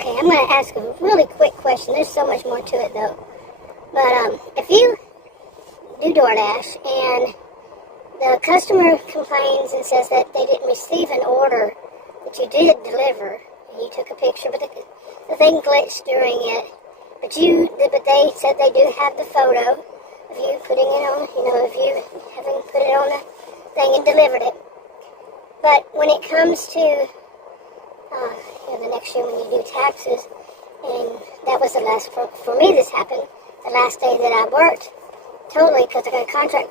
Okay, I'm going to ask a really quick question. There's so much more to it, though. But if you do DoorDash and the customer complains and says that they didn't receive an order that you did deliver, and you took a picture, but the thing glitched during it, but they said they do have the photo of you putting it on, of you having put it on the thing and delivered it. But when it comes to the next year when you do taxes, and that was the last, for me this happened, the last day that I worked, totally, because I got a contract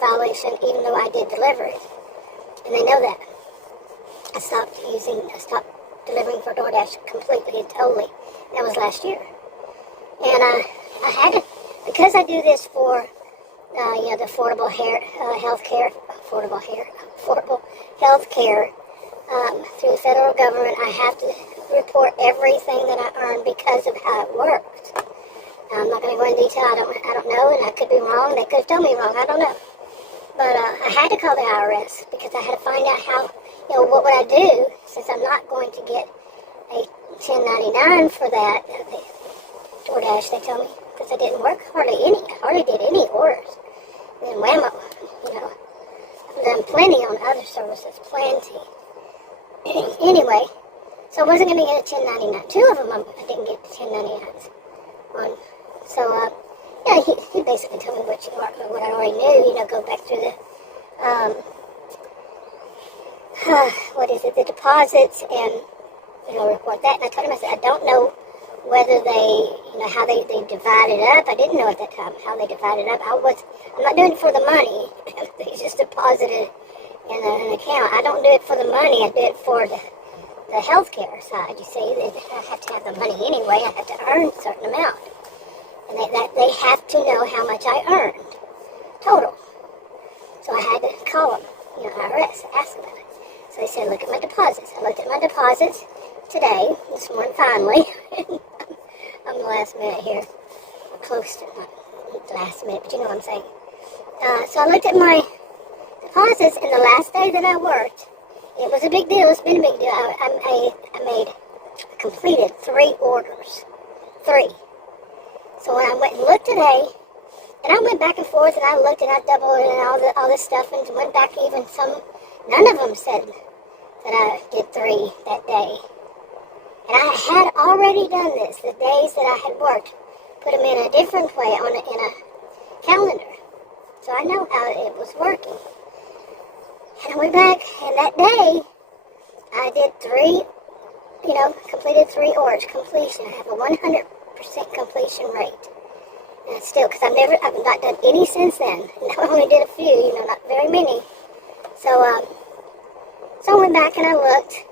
violation even though I did deliver it. And they know that. I stopped delivering for DoorDash completely and totally. That was last year. And I had to, because I do this for, the affordable health care through the federal government. I have to report everything that I earn because of how it works. I'm not going to go into detail. I don't know, and I could be wrong. They could have told me wrong. I don't know. But I had to call the IRS because I had to find out how, what would I do since I'm not going to get a 1099 for that. DoorDash, they told me, because I didn't work hardly did any orders. And then whammo, I've done plenty on other services, plenty. Anyway, so I wasn't going to get a 1099. Two of them I didn't get the 1099s on. So, he basically told me what I already knew, go back through the, the deposits and, report that. And I told him, I said, I don't know whether they, how they divide it up. I didn't know at that time how they divided it up. I'm not doing it for the money. They just deposited in an account. I don't do it for the money. I do it for the healthcare side. You see, I have to have the money anyway. I have to earn a certain amount. And they have to know how much I earned, total. So I had to call them, IRS, ask about it. So they said, look at my deposits. I looked at my deposits today, this morning, finally. I'm the last minute here, close to not the last minute, but you know what I'm saying. So I looked at my deposits, and the last day that I worked, it was a big deal. It's been a big deal. I completed 3 orders. 3. So when I went and looked today, and I went back and forth, and I looked and I doubled it and all this stuff, and went back even none of them said that I did 3 that day. And I had already done this, the days that I had worked, put them in a different way in a calendar. So I know how it was working. And I went back, and that day, I did 3, completed 3 orders, completion. I have a 100% completion rate. And still, because I've not done any since then. I only did a few, not very many. So I went back and I looked,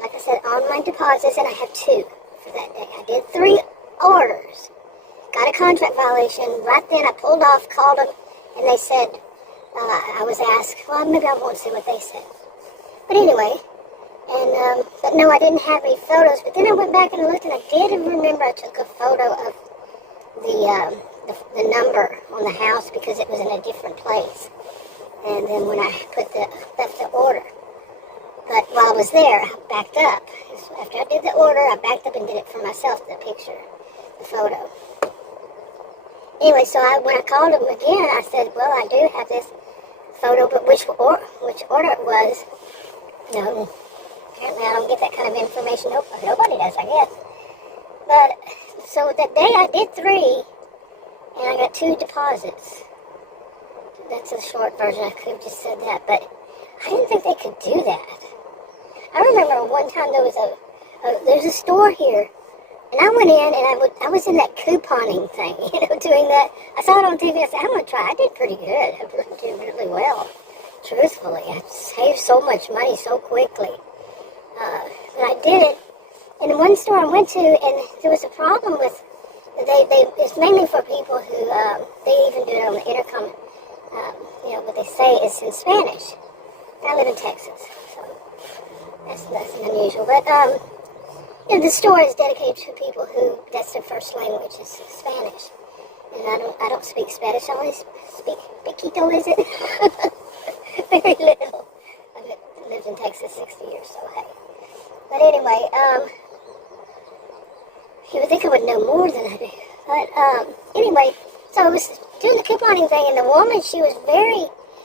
like I said, on my deposits, and I have 2 for that day. I did 3 orders. Got a contract violation. Right then I pulled off, called them, and they said, I was asked, well, maybe I won't say what they said. But anyway, but no, I didn't have any photos. But then I went back and I looked, and I did remember I took a photo of the number on the house because it was in a different place. And then when I left the order. But while I was there, I backed up. After I did the order, I backed up and did it for myself, the picture, the photo. Anyway, so when I called them again, I said, well, I do have this photo, but which order it was, apparently I don't get that kind of information. Nobody does, I guess. But, so that day I did 3, and I got 2 deposits. That's a short version. I could have just said that, but I didn't think they could do that. I remember one time there's a store here, and I went in, and I was in that couponing thing, doing that. I saw it on TV. I said, I'm going to try. I did pretty good. I did really well, truthfully. I saved so much money so quickly. But I did it. And in one store I went to, and there was a problem with, it's mainly for people who, they even do it on the intercom, what they say is in Spanish. And I live in Texas, so that's nothing unusual. But, the store is dedicated to people who, that's their first language, is Spanish. And I don't speak Spanish, I only speak poquito, is it? Very little. I've lived in Texas 60 years, so hey. But anyway, You would think I would know more than I do. But anyway, so I was doing the couponing thing, and the woman, she was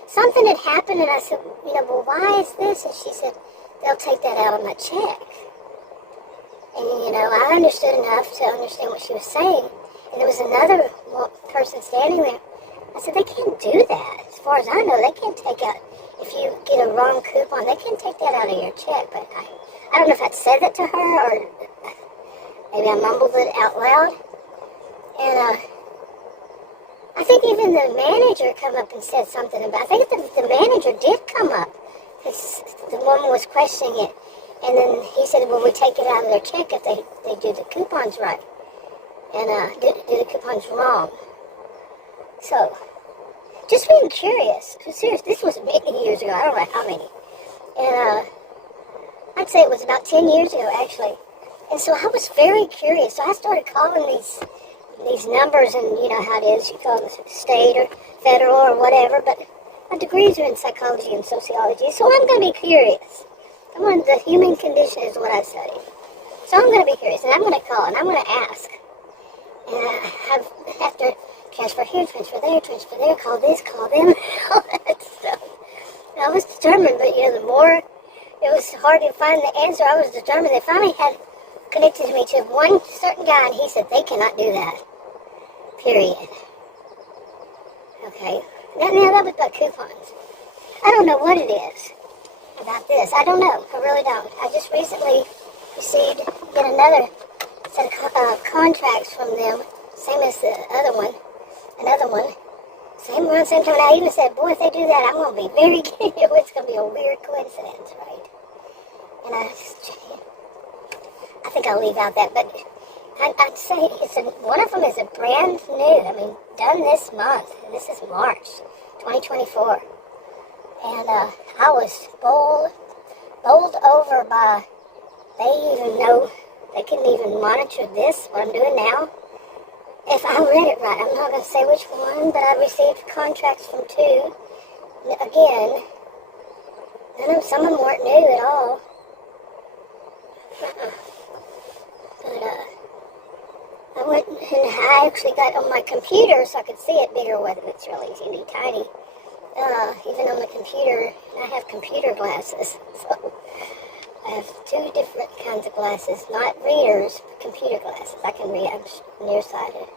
something had happened, and I said, well, why is this? And she said, they'll take that out of my check. And, I understood enough to understand what she was saying. And there was another person standing there. I said, they can't do that. As far as I know, they can't take out, if you get a wrong coupon, they can't take that out of your check. But I don't know if I'd said that to her, or maybe I mumbled it out loud. And I think even the manager come up and said something about it. I think the manager did come up, because the woman was questioning it. And then he said, well, we take it out of their check if they do the coupons right. And do the coupons wrong. So, just being curious. Seriously, this was many years ago. I don't know how many. And I'd say it was about 10 years ago, actually. And so I was very curious. So I started calling these numbers, and you know how it is. You call it state or federal or whatever. But my degrees are in psychology and sociology. So I'm going to be curious. The human condition is what I study. So I'm going to be curious. And I'm going to call, and I'm going to ask. And I have to transfer here, transfer there, call this, call them, all that stuff. And I was determined, but the more it was hard to find the answer, I was determined. They finally had connected me to one certain guy, and he said, they cannot do that. Period. Okay. Now that was about coupons. I don't know what it is about this. I don't know. I really don't. I just recently received yet another set of contracts from them, same as the other one, another one, same around same time. And I even said, boy, if they do that, I'm going to be very, it's going to be a weird coincidence, right? And I think I'll leave out that, but I'd say one of them is a brand new, done this month. This is March 2024. And I was bowled over by, they couldn't even monitor this, what I'm doing now. If I read it right, I'm not going to say which one, but I received contracts from two. Again, some of them weren't new at all. But I went and I actually got on my computer so I could see it bigger, whether it's really teeny tiny. Even on the computer, I have computer glasses, so I have two different kinds of glasses, not readers, but computer glasses. I can read, I'm nearsighted,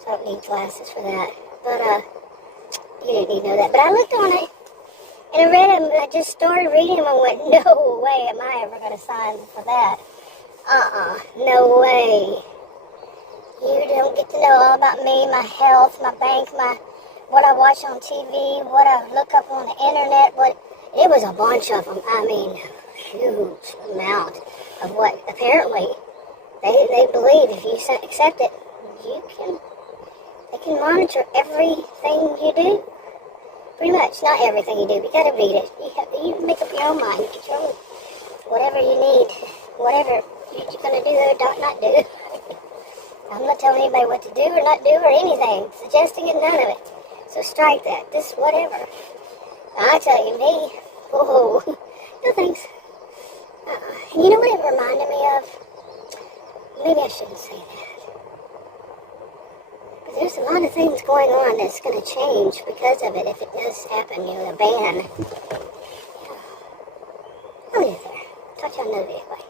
so I don't need glasses for that. But you didn't need to know that. But I looked on it, and I read them, I just started reading them and went, no way am I ever going to sign for that. No way. You don't get to know all about me, my health, my bank, what I watch on TV, what I look up on the internet, it was a bunch of them. Huge amount of what apparently they believe if you accept it, they can monitor everything you do. Pretty much, not everything you do, but you gotta read it. You make up your own mind, you get your own, whatever you need, whatever you're gonna do or not do. I'm not telling anybody what to do or not do or anything, suggesting it, none of it. So strike that. This whatever. I tell you, me. Oh, no thanks. And you know what it reminded me of? Maybe I shouldn't say that. But there's a lot of things going on that's going to change because of it if it does happen, the ban. I'll leave it there. Talk to you on another video. Bye.